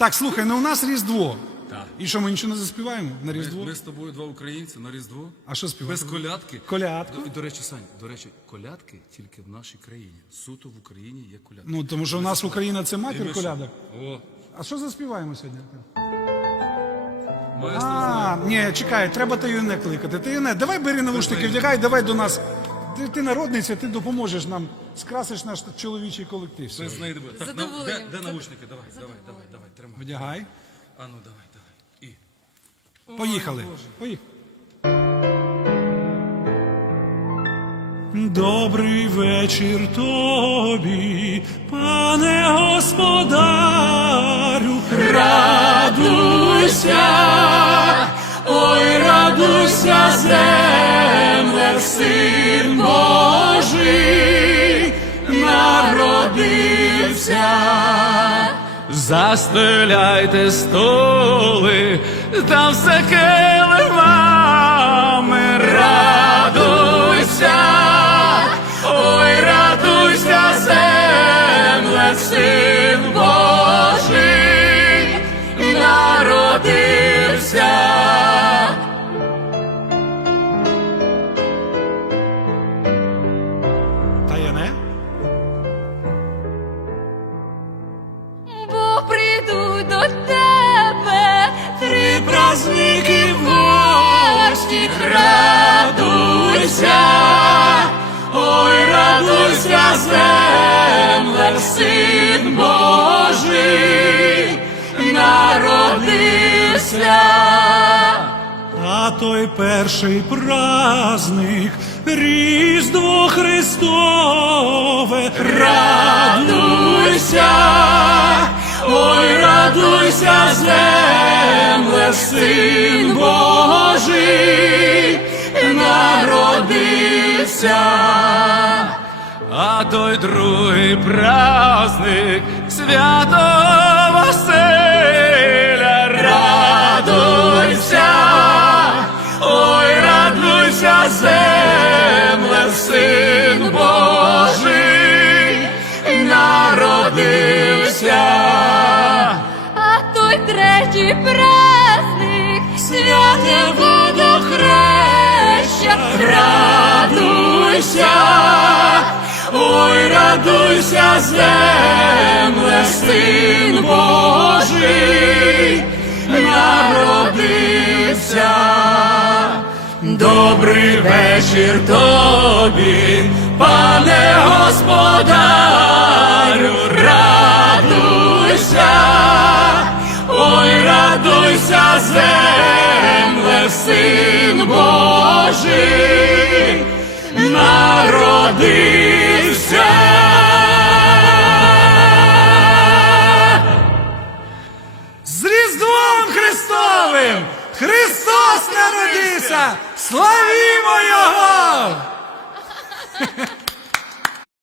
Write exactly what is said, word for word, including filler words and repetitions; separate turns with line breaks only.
Так, слухай, ну у нас Різдво.
Так.
І що, ми нічого не заспіваємо на Різдво?
Ми, ми з тобою два українці на Різдво.
А що співати?
Без колядки.
Колядку?
До, і, до речі, Сань, до речі, колядки тільки в нашій країні. Суто в Україні є колядки.
Ну, тому що у нас Україна це матір
ми
колядок.
О,
А що заспіваємо сьогодні?
маестро
А, ні, чекай, треба Таюне кликати. Таюне, давай бери навушники, вдягай, давай до нас. Ти, ти народниця, ти допоможеш нам, скрасиш наш чоловічий колектив.
Ми знайдемо. Так, на, де,
Задоволенням.
де наушники? Давай, давай, давай, давай, тримай.
Вдягай.
А ну, давай, давай. І.
Поїхали. Поїхали. Добрий вечір тобі, пане господарю. Радуйся, ой, радуйся, земле, син Божий народився.
Застеляйте столи, та все килимами. Радуйся, ой, радуйся, земле, син Божий народився.
Таяне?
Бо прийдуть до тебе три
Праздники в гості, радуйся, ой, радуйся, земле, син Божий народився.
А той перший праздник, Різдво Христове.
Радуйся, ой, радуйся, земле, син Божий народився. А той другий праздник Святого Василя. Радуйся, ой, радуйся, земле, син Божий народився.
А той третій праздник святе водохреща.
Радуйся, ой, радуйся, земле, син Божий народився. Добрий вечір тобі, пане господарю. Радуйся, ой, радуйся, земле, син Божий народився.
З Різдвом Христовим! Христос народився! Славімо Його!